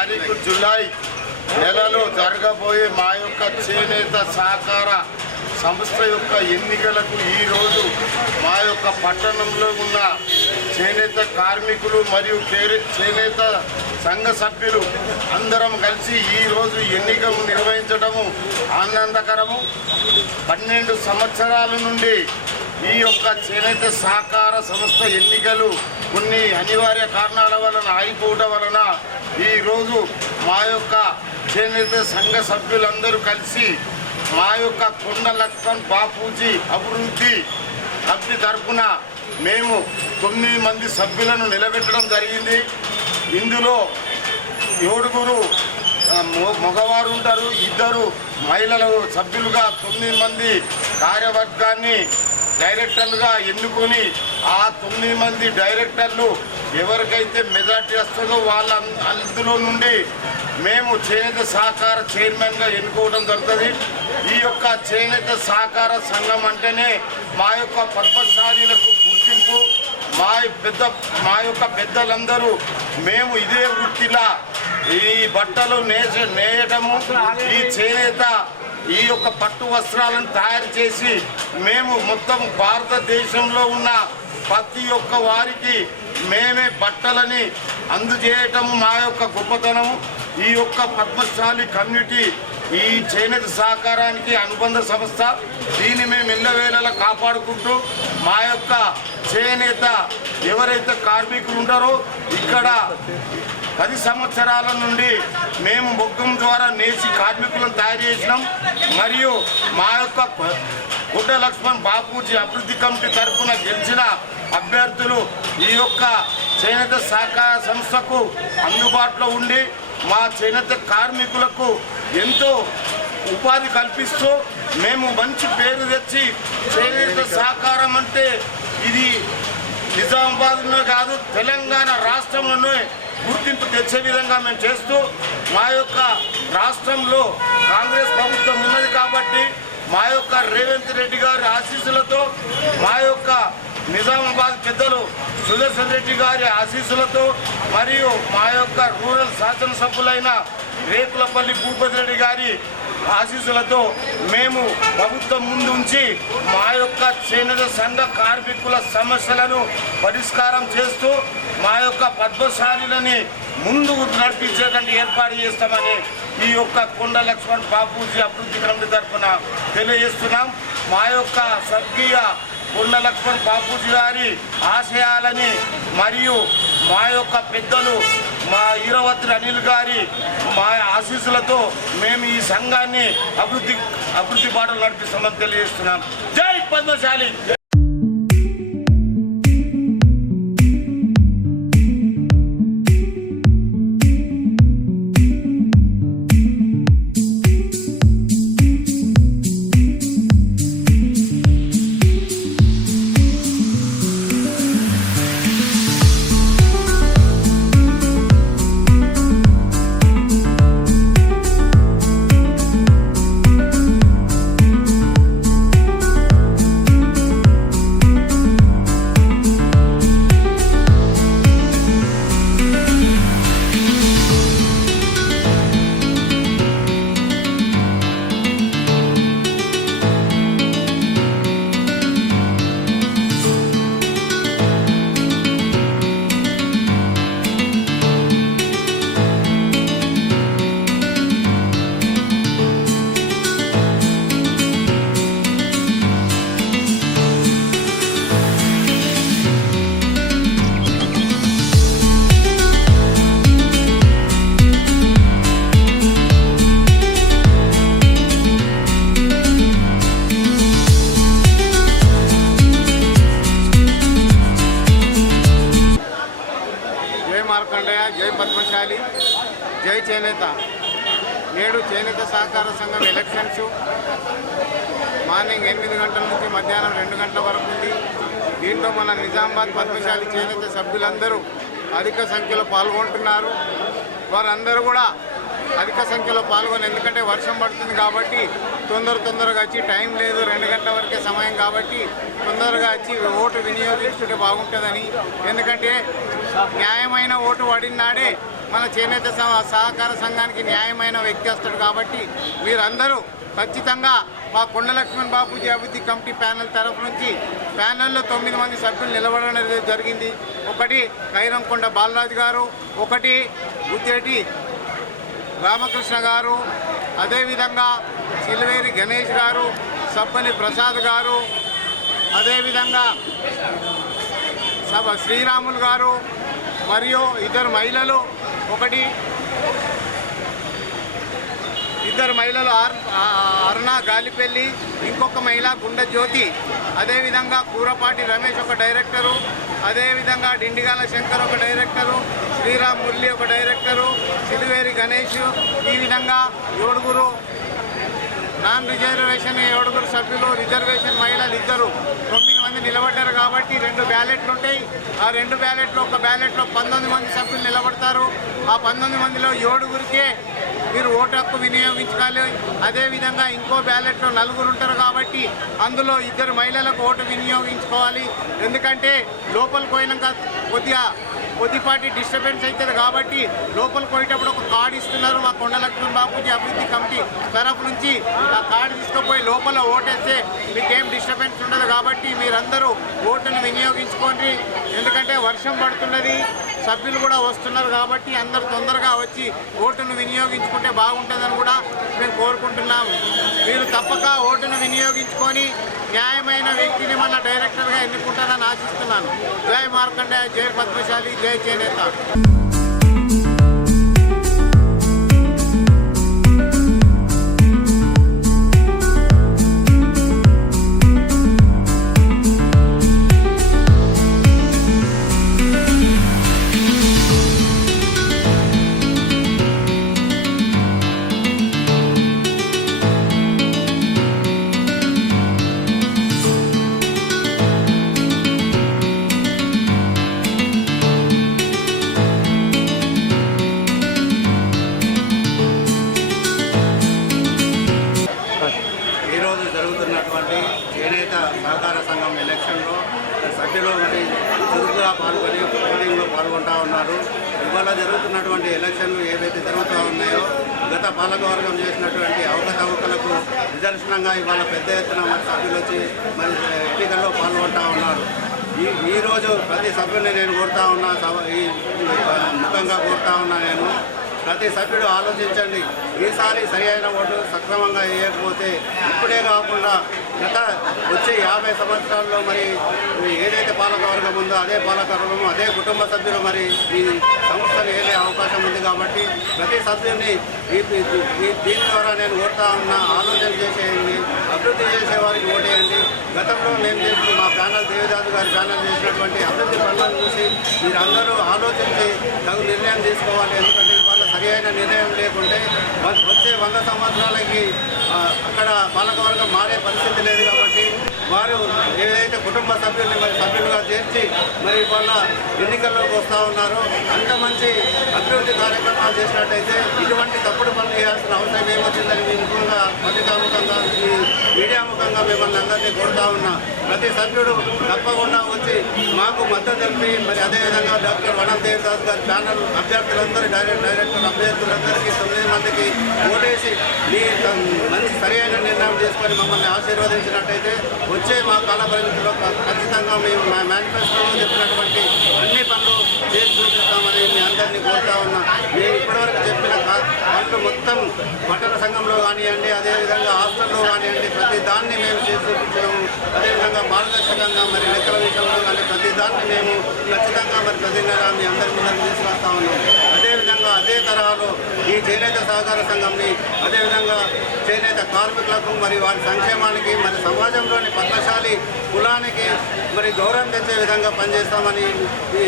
తారీఖు జూలై నెలలో జరగబోయే మా యొక్క చేనేత సహకార సంస్థ యొక్క ఎన్నికలకు ఈరోజు మా యొక్క పట్టణంలో ఉన్న చేనేత కార్మికులు మరియు చేనేత సంఘ సభ్యులు అందరం కలిసి ఈరోజు ఎన్నికలు నిర్వహించడము ఆనందకరము. 12 సంవత్సరాల నుండి ఈ యొక్క చేనేత సహకార సంస్థ ఎన్నికలు కొన్ని అనివార్య కారణాల వలన ఆగిపోవడం వలన ఈరోజు మా యొక్క చేనేత సంఘ సభ్యులందరూ కలిసి మా యొక్క కొండ లక్ష్మణ్ బాపూజీ అభివృద్ధి కమిటీ తరఫున మేము 9 మంది సభ్యులను నిలబెట్టడం జరిగింది. ఇందులో 7 మగవారు ఉంటారు, 2 మహిళలు సభ్యులుగా 9 మంది కార్యవర్గాన్ని డైరెక్టర్లుగా ఎన్నుకొని ఆ 9 మంది డైరెక్టర్లు ఎవరికైతే మెజార్టీ వస్తుందో వాళ్ళ అందులో నుండి మేము చేనేత సహకార చైర్మన్గా ఎన్నుకోవడం జరుగుతుంది. ఈ యొక్క చేనేత సహకార సంఘం అంటేనే మా యొక్క పద్మశాలీలకు గుర్తింపు. మా యొక్క పెద్దలందరూ మేము ఇదే వృత్తిలా ఈ బట్టలు నేయటము, ఈ చేనేత ఈ యొక్క పట్టు వస్త్రాలను తయారు చేసి మేము మొత్తం భారతదేశంలో ఉన్న ప్రతి ఒక్క వారికి మేమే బట్టలని అందజేయటము మా యొక్క గొప్పతనము. ఈ యొక్క పద్మశాలి కమ్యూనిటీ ఈ చేనేత సహకారానికి అనుబంధ సంస్థ. దీన్ని మేము ఎల్లవేళలా కాపాడుకుంటూ మా యొక్క చేనేత ఎవరైతే కార్మికులు ఉంటారో ఇక్కడ 10 సంవత్సరాల నుండి మేము మొగ్గం ద్వారా నేసి కార్మికులను తయారు చేసినాం. మరియు మా యొక్క కొండ లక్ష్మణ్ బాపూజీ అభివృద్ధి కమిటీ తరఫున గెలిచిన అభ్యర్థులు ఈ యొక్క చేనేత సహకార సంస్థకు అందుబాటులో ఉండి మా చేనేత కార్మికులకు ఎంతో ఉపాధి కల్పిస్తూ మేము మంచి పేరు తెచ్చి చేనేత సహకారం అంటే ఇది నిజామాబాద్లో కాదు తెలంగాణ రాష్ట్రంలోనే గుర్తింపు తెచ్చే విధంగా మేము చేస్తూ మా యొక్క రాష్ట్రంలో కాంగ్రెస్ ప్రభుత్వం ఉన్నది కాబట్టి మా యొక్క రేవంత్ రెడ్డి గారి ఆశీస్సులతో మా యొక్క నిజామాబాద్ పెద్దలు సుదర్శన్ రెడ్డి గారి ఆశీస్సులతో మరియు మా యొక్క రూరల్ శాసనసభ్యులైన రేకులపల్లి భూపతి రెడ్డి గారి ఆశీస్సులతో మేము ప్రభుత్వం ముందు ఉంచి మా యొక్క చేనేత సంఘ కార్మికుల సమస్యలను పరిష్కారం చేస్తూ మా యొక్క పద్మశాలిలని ముందుకు నడిపించేటువంటి ఏర్పాటు చేస్తామని ఈ యొక్క కొండ లక్ష్మణ్ బాపూజీ అభివృద్ధి కమిటీ తరఫున తెలియజేస్తున్నాం. మా యొక్క స్వర్గీయ కొండ లక్ష్మణ్ బాపూజీ గారి ఆశయాలని మరియు మా యొక్క పెద్దలు మా ఈరవత్రి అనిల్ గారి మా ఆశీస్సులతో మేము ఈ సంఘాన్ని అభివృద్ధి బాటలు నడిపిస్తామని తెలియజేస్తున్నాం. జై పద్మశాలి. జై పద్మశాలి, జై చేనేత. నేడు చేనేత సహకార సంఘం ఎలక్షన్స్ మార్నింగ్ 8 గంటల నుంచి మధ్యాహ్నం 2 గంటల వరకు ఉంది. దీంట్లో మన నిజామాబాద్ పద్మశాలి చేనేత సభ్యులందరూ అధిక సంఖ్యలో పాల్గొంటున్నారు. వారందరూ కూడా అధిక సంఖ్యలో పాల్గొని, ఎందుకంటే వర్షం పడుతుంది కాబట్టి తొందరగా వచ్చి, టైం లేదు 2 గంటల వరకే సమయం కాబట్టి తొందరగా వచ్చి ఓటు వినియోగించుకుంటే బాగుంటుందని. ఎందుకంటే న్యాయమైన ఓటు పడిన నాడే మన చేనేత సహకార సంఘానికి న్యాయమైన వ్యక్తి వస్తాడు. కాబట్టి మీరందరూ ఖచ్చితంగా మా కొండ లక్ష్మణ్ బాపూజీ అభివృద్ధి కమిటీ ప్యానెల్ తరఫు నుంచి ప్యానెల్లో 9 మంది సభ్యులు నిలబడడం జరిగింది. ఒకటి కైరంకొండ బాలరాజు గారు, ఒకటి గుత్తేటి రామకృష్ణ గారు, అదేవిధంగా చిల్వేరి గణేష్ గారు, సబ్బని ప్రసాద్ గారు, అదేవిధంగా శ్రీరాములు గారు మరియు ఇద్దరు మహిళలు అరుణ గాలిపల్లి, ఇంకొక మహిళ గుండె జ్యోతి, అదేవిధంగా కూరపాటి రమేష్ ఒక డైరెక్టరు, అదేవిధంగా డిండిగాల శంకర్ ఒక డైరెక్టరు, శ్రీరామ్ మురళి ఒక డైరెక్టరు, సిలివేరి గణేష్, ఈ విధంగా 7 నాన్ రిజర్వేషన్ 7 సభ్యులు, రిజర్వేషన్ మహిళలు 2, 9 మంది నిలబడ్డారు. కాబట్టి 2 బ్యాలెట్లు ఉంటాయి. ఆ 2 బ్యాలెట్లు, ఒక బ్యాలెట్లో 19 మంది సభ్యులు నిలబడతారు. ఆ 19 మందిలో 7 మీరు ఓటు హక్కు వినియోగించుకోవాలి. అదేవిధంగా ఇంకో బ్యాలెట్లో 4 ఉంటారు. కాబట్టి అందులో 2 మహిళలకు ఓటు వినియోగించుకోవాలి. ఎందుకంటే లోపలికి పోయినాక కొద్దిపాటి డిస్టర్బెన్స్ అవుతుంది. కాబట్టి లోపలికి పోయేటప్పుడు ఒక కార్డు ఇస్తున్నారు మా కొండ లక్ష్మణ్ బాపూజీ అభివృద్ధి కమిటీ తరఫు నుంచి. ఆ కార్డు తీసుకుపోయి లోపల ఓటేస్తే మీకేం డిస్టర్బెన్స్ ఉండదు. కాబట్టి మీరందరూ ఓటును వినియోగించుకోండి. ఎందుకంటే వర్షం పడుతున్నది, సభ్యులు కూడా వస్తున్నారు. కాబట్టి అందరూ తొందరగా వచ్చి ఓటును వినియోగించుకుంటే బాగుంటుందని కూడా మేము కోరుకుంటున్నాము. మీరు తప్పక ఓటును వినియోగించుకొని న్యాయమైన వ్యక్తిని మన డైరెక్టర్గా ఎన్నుకుంటారని ఆశిస్తున్నాను. జై మార్కండేయ, జై పద్మశాలి, జై చేనేత. చేనేత సహకార సంఘం ఎలక్షన్లో సభ్యులు మరి చురుకుగా పాల్గొని పోలింగ్లో పాల్గొంటూ ఉన్నారు. ఇవాళ జరుగుతున్నటువంటి ఎలక్షన్లు ఏవైతే జరుగుతూ ఉన్నాయో గత పాలకవర్గం చేసినటువంటి అవకతవకలకు నిదర్శనంగా ఇవాళ పెద్ద ఎత్తున మరి సభ్యులు వచ్చి మరి ఎన్నికల్లో పాల్గొంటూ ఉన్నారు. ఈరోజు ప్రతి సభ్యుల్ని నేను కోరుతా ఉన్నా, ముఖంగా కోరుతా ఉన్నా, నేను ప్రతి సభ్యుడు ఆలోచించండి. ఈసారి సరి అయిన ఓటు సక్రమంగా వేయకపోతే ఇప్పుడే కాకుండా వచ్చే 50 సంవత్సరాల్లో మరి ఏదైతే పాలకవర్గం ఉందో అదే పాలకవర్గము, అదే కుటుంబ సభ్యులు మరి ఈ సంస్థలు వేసే అవకాశం ఉంది. కాబట్టి ప్రతి సభ్యుల్ని దీని ద్వారా నేను కోరుతా ఉన్నా, ఆలోచన చేసేయండి, అభివృద్ధి చేసే వారికి ఓటేయండి. గతంలో మేము చేసిన మా ప్యానల్ దేవిదాసు గారి ప్యానల్ చేసినటువంటి అభివృద్ధి పనులను చూసి మీరందరూ ఆలోచించి తగు నిర్ణయం తీసుకోవాలి. ఎందుకంటే వాళ్ళ సరి అయిన నిర్ణయం లేకుంటే వచ్చే 100 సంవత్సరాలకి అక్కడ పాలకవర్గం మారే పరిస్థితి లేదు. కాబట్టి వారు ఏదైతే కుటుంబ సభ్యుల్ని మరి సభ్యులుగా చేర్చి మరి వాళ్ళ ఎన్నికల్లోకి వస్తూ ఉన్నారో అంత మంచి అభివృద్ధి కార్యక్రమాలు చేసినట్టయితే ఇటువంటి తప్పుడు పనులు చేయాల్సిన అవసరం ఏమొచ్చిందని మీ ముఖ్యంగా పత్రికాముఖంగా ఈ మీడియా ముఖంగా మిమ్మల్ని అందరినీ కోరుతా ఉన్నా. ప్రతి సభ్యుడు తప్పకుండా వచ్చి మాకు మద్దతు తెలిపి మరి అదేవిధంగా డాక్టర్ వనం దేవదాస్ గారి ప్యానల్ అభ్యర్థులందరూ డైరెక్టర్ అభ్యర్థులందరికీ 9 మందికి ఓటేసి మీ మంచి సరైన నిర్ణయం చేసుకొని మమ్మల్ని ఆశీర్వదించినట్టయితే వచ్చే మా కాల పరిమితిలో ఖచ్చితంగా మేము మా మేనిఫెస్టోలో చెప్పినటువంటి అన్ని పనులు చేసి చూపిస్తామని మీ అందరినీ కోరుతా ఉన్నా. మేము ఇప్పటివరకు చెప్పిన పనులు మొత్తం పట్టణ సంఘంలో కానివ్వండి, అదేవిధంగా హాస్టల్లో కానివ్వండి, ప్రతి దాన్ని మేము చేసి చూపించడము, అదేవిధంగా పారదర్శకంగా మరి లెక్కల విషయంలో కానీ ప్రతి దాన్ని మేము ఖచ్చితంగా మరి ప్రతి నెల మీ అందరి ముందరికి తీసుకొస్తా ఉన్నాం. అదేవిధంగా అదే తరహాలో ఈ చేనేత సహకార సంఘంని, అదేవిధంగా చేనేత కార్మికులకు మరి వారి సంక్షేమానికి మరి సమాజంలోని పద్మశాలి కులానికి మరి గౌరవం తెచ్చే విధంగా పనిచేస్తామని ఈ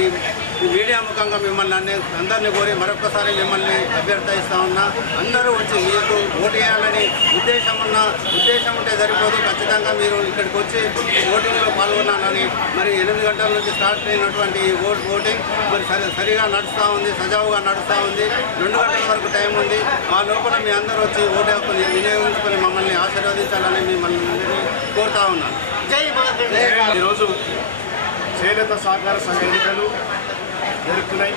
మీడియా ముఖంగా మిమ్మల్ని అందరినీ కోరి మరొకసారి మిమ్మల్ని అభ్యర్థిస్తా ఉన్నా. అందరూ వచ్చి మీకు ఓటు వేయాలని ఉద్దేశం ఉంటే సరిపోదు. ఖచ్చితంగా మీరు ఇక్కడికి వచ్చి ఓటింగ్లో పాల్గొనాలని మరి 8 గంటల నుంచి స్టార్ట్ అయినటువంటి ఈ ఓటింగ్ మరి సరిగా నడుస్తూ ఉంది, సజావుగా నడుస్తూ ఉంది. 2 గంటల వరకు టైం ఉంది. ఆ లోపల మీ అందరూ వచ్చి ఓటు హక్కుని వినియోగించుకొని మమ్మల్ని ఆశీర్వదించాలని మిమ్మల్ని కోరుతా ఉన్నాను. ఈరోజు చేనేత సహకార సంఘ ఎన్నికలు జరుగుతున్నాయి.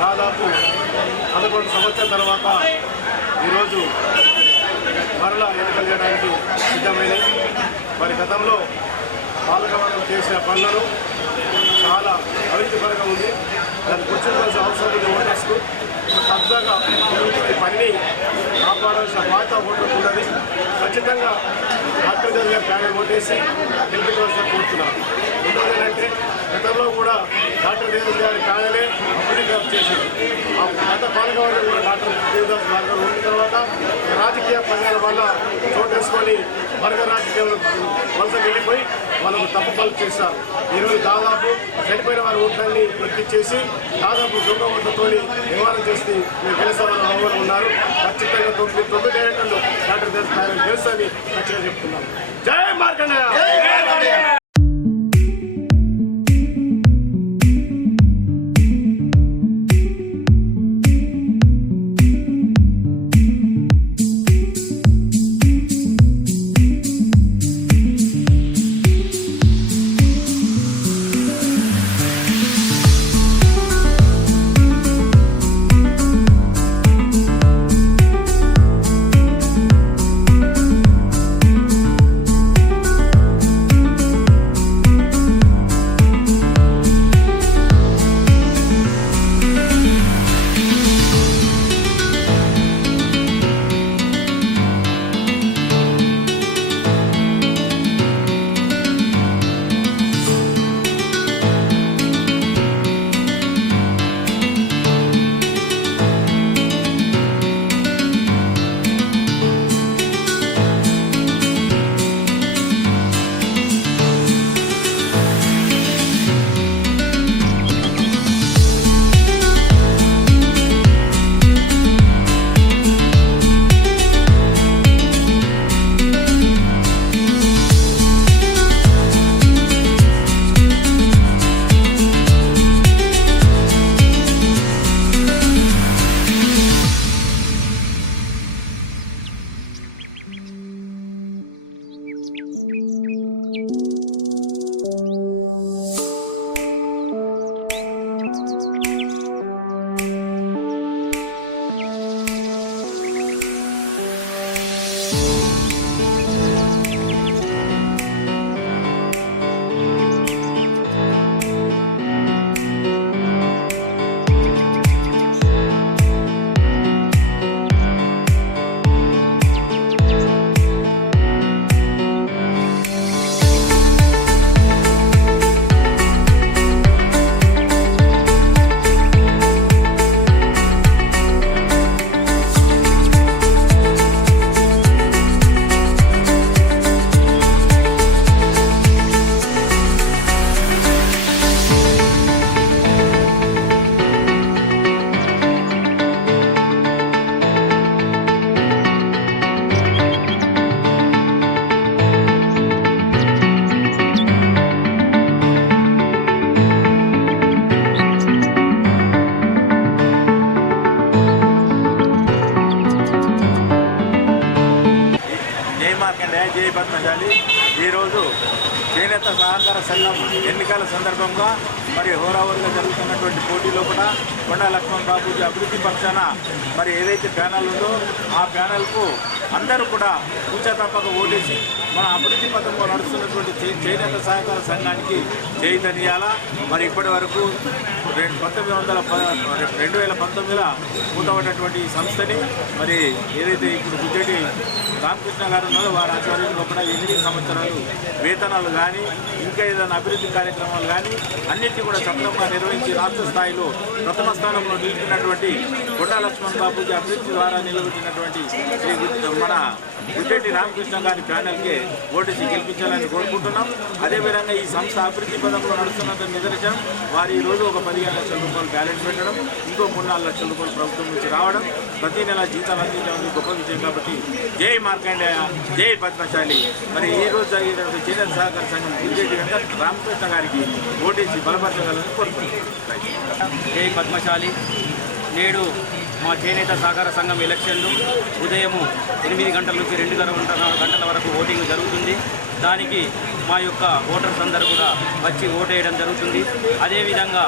దాదాపు 11 సంవత్సరాల తర్వాత ఈరోజు మరలా ఎన్నికలు చేయడానికి సిద్ధమైనవి. మరి గతంలో పాలకవర్గం చేసిన పనులను చాలా అవినీతిపరంగా ఉంది. దాన్ని కూర్చోవలసిన అవసరం ఉంది. ఓటర్స్కు కబ్జాగా ఈ పనిని కాపాడాల్సిన బాధ్యత ఓటర్కు ఉన్నది. ఖచ్చితంగా డాక్టర్ గారి ప్యానల్ ఓటేసి గెలిపించవలసిన కోరుతున్నాను. రెండవది ఏంటంటే గతంలో కూడా డాక్టర్ దేవదాస్ గారి ప్యానలే అభివృద్ధి చేసింది. గత పాలకవర్గం కూడా డాక్టర్ దేవదాస్ గారు ఉన్న తర్వాత రాజకీయ పనుల వల్ల చోటేసుకొని వర్గ రాజకీయాలు వలస వెళ్ళిపోయి వాళ్ళకు తప్పు పనులు చేశారు. ఈరోజు దాదాపు చనిపోయిన వారి ఓట్లన్నీ ఎక్కించేసి దాదాపు దొంగ ఓట్లతో నివారణ చేసి మీరు గెలిస్తామని అవగాహన ఉన్నారు. ఖచ్చితంగా 9 ఏళ్లలో డాక్టర్ దేవదాస్ గెలుస్తామని ఖచ్చితంగా చెప్తున్నాను. జై మార్కండేయ. జై పద్మశాలి. ఈరోజు చేనేత సహకార సంఘం ఎన్నికల సందర్భంగా మరి హోరావోరుగా జరుగుతున్నటువంటి పోటీలో కూడా కొండా లక్ష్మణ్ బాబూజీ అభివృద్ధి పక్షాన మరి ఏదైతే ప్యానల్ ఉందో ఆ ప్యానల్కు అందరూ కూడా కూచా తప్పక ఓటేసి మన అభివృద్ధి పథంలో నడుస్తున్నటువంటి చేనేత సహకార సంఘానికి చేయుతనియాల. మరి ఇప్పటి వరకు 2019లో పూర్తమైనటువంటి ఈ సంస్థని మరి ఏదైతే ఇప్పుడు గుజ్జటి రామకృష్ణ గారు ఉన్నారో వారి ఆధ్వర్యంలో కూడా 8 సంవత్సరాలు వేతనాలు కానీ ఇంకా ఏదైనా అభివృద్ధి కార్యక్రమాలు కానీ అన్నింటినీ కూడా సక్రమంగా నిర్వహించి రాష్ట్ర స్థాయిలో ప్రథమ స్థానంలో నిలిపినటువంటి కొండా లక్ష్మణ్ బాబూజీ అభివృద్ధి ద్వారా నిలబెట్టినటువంటి మన గుజ్జటి రామకృష్ణ గారి ప్యానెల్కే ఓటేసి గెలిపించాలని కోరుకుంటున్నాం. అదేవిధంగా ఈ సంస్థ అభివృద్ధి పదంలో నడుస్తున్నంత నిదర్శనం వారి ఈరోజు ఒక 15 లక్షల రూపాయలు బ్యాలెన్స్ పెట్టడం, ఇంకో 3-4 లక్షల రూపాయలు ప్రభుత్వం నుంచి రావడం, ప్రతి నెల జీతాలు అందించడం గొప్ప విషయం. కాబట్టి జై మార్కండేయ, జై పద్మశాలి. మరి ఈ రోజు జరిగినటువంటి చేనేత సహకార సంఘం గుజ్జటి రామకృష్ణ గారికి ఓటేసి బలపరచగలని కోరుకుంటున్నాం. జై పద్మశాలి. నేడు మా చేనేత సహకార సంఘం ఎలక్షన్లు ఉదయం 8 గంటల నుంచి 2 గంటల వరకు ఓటింగ్ జరుగుతుంది. దానికి మా యొక్క ఓటర్స్ అందరూ కూడా వచ్చి ఓటేయడం జరుగుతుంది. అదేవిధంగా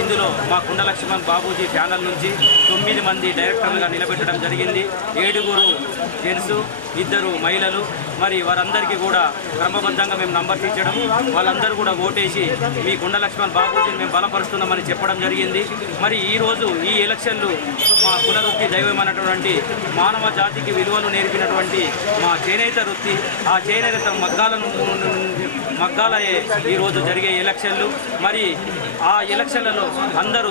ఇందులో మా కుండ లక్ష్మణ్ బాబూజీ ప్యానల్ నుంచి 9 మంది డైరెక్టర్లుగా నిలబెట్టడం జరిగింది. 7 జెంట్స్, 2 మహిళలు. మరి వారందరికీ కూడా క్రమబద్ధంగా మేము నంబర్స్ ఇచ్చడం, వాళ్ళందరూ కూడా ఓటేసి మీ కుండ లక్ష్మణ్ బాబూజీని మేము బలపరుస్తున్నామని చెప్పడం జరిగింది. మరి ఈరోజు ఈ ఎలక్షన్లు మా కులవృత్తి దైవం అన్నటువంటి మానవ జాతికి విలువలు నేర్పినటువంటి మా చేనేత వృత్తి, ఆ చేనేత మగ్గాలయే ఈరోజు జరిగే ఎలక్షన్లు. మరి ఆ ఎలక్షన్లలో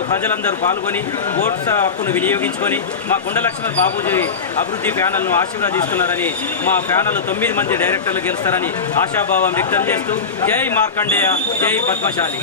ప్రజలందరూ పాల్గొని ఓటు హక్కును వినియోగించుకొని మా కుండ లక్ష్మణ్ బాబూజీ అభివృద్ధి ప్యానల్ను ఆశీర్వదిస్తున్నారని, మా ప్యానల్ 9 మంది డైరెక్టర్లు గెలుస్తారని ఆశాభావం వ్యక్తం చేస్తూ జై మార్కండేయ, జై పద్మశాలి.